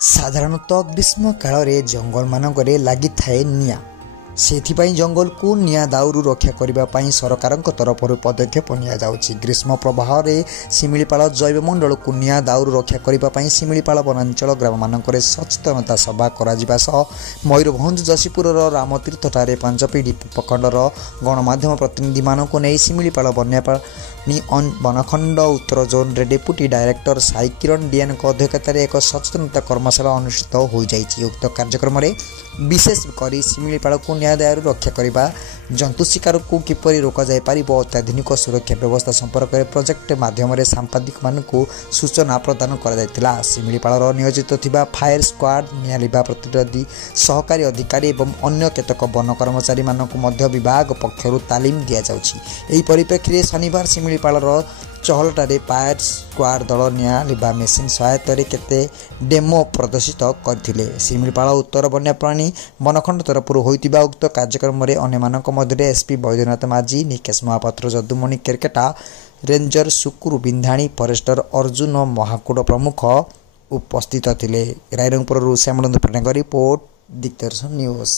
साधारणतः ग्रीष्म काल जंगल मानक लगी थाए निया से जंगल को निया दाउरू रक्षा करने सरकार तरफ पदक्षेप नि ग्रीष्म प्रवाह में शिमिलीपाल जैवमंडल को निया दाउरू रक्षा करने शिमिलीपाल वनांचल ग्राम मानक सचेतनता सभा मयूरभंज जशीपुर रामतीर्थ ठारे पांचपीढ़ी उपखंडर गणमाध्यम प्रतिनिधि मानक नहीं शिमिलीपाल वन्यप्राणी वनखंड उत्तर जोन रे डेप्यूटी डायरेक्टर साई किरण डीएन अध्यक्षतार एक सचेतनता कर्मशाला अनुष्ठित हो जाइए। उक्त कार्यक्रम में विशेषकर शिमिलीपाल को न्याय दायरू रक्षा करने जंतु शिकार को किपरि रोक जाय पारिबो अत्याधुनिक सुरक्षा व्यवस्था संपर्क में प्रोजेक्ट माध्यम सांबादिक मानकु सूचना प्रदान करा शिमिलीपाल नियोजित थिबा फायर स्क्वाड निया लिबा प्रतिनिधि सहकारी अधिकारी एवं अन्य केतक वन कर्मचारी मानकु मध्य विभाग पक्षरु तालीम दिया जाउछि। एही परिप्रेक्षी शनिवार शिमिलीपाल चहलटारे फायर स्क्वाड दल निया लिबा मेसीन सहायता केते डेमो प्रदर्शित करथिले। शिमिलीपाल उत्तर वन्यप्राणी वनखंड तरफ होइतिबा उक्त कार्यक्रम में अन्य मानक मध्य एसपी बैद्यनाथ माझी, निकेश महापात्र, जदुमणि केरकेटा, रेंजर सुकुरु बिंधाणी, फरेस्टर अर्जुन महाकुड़ प्रमुख उपस्थित थिले। रायरंगपुर श्यामनंद पट्टनायक रिपोर्ट, दिग्दर्शन न्यूज।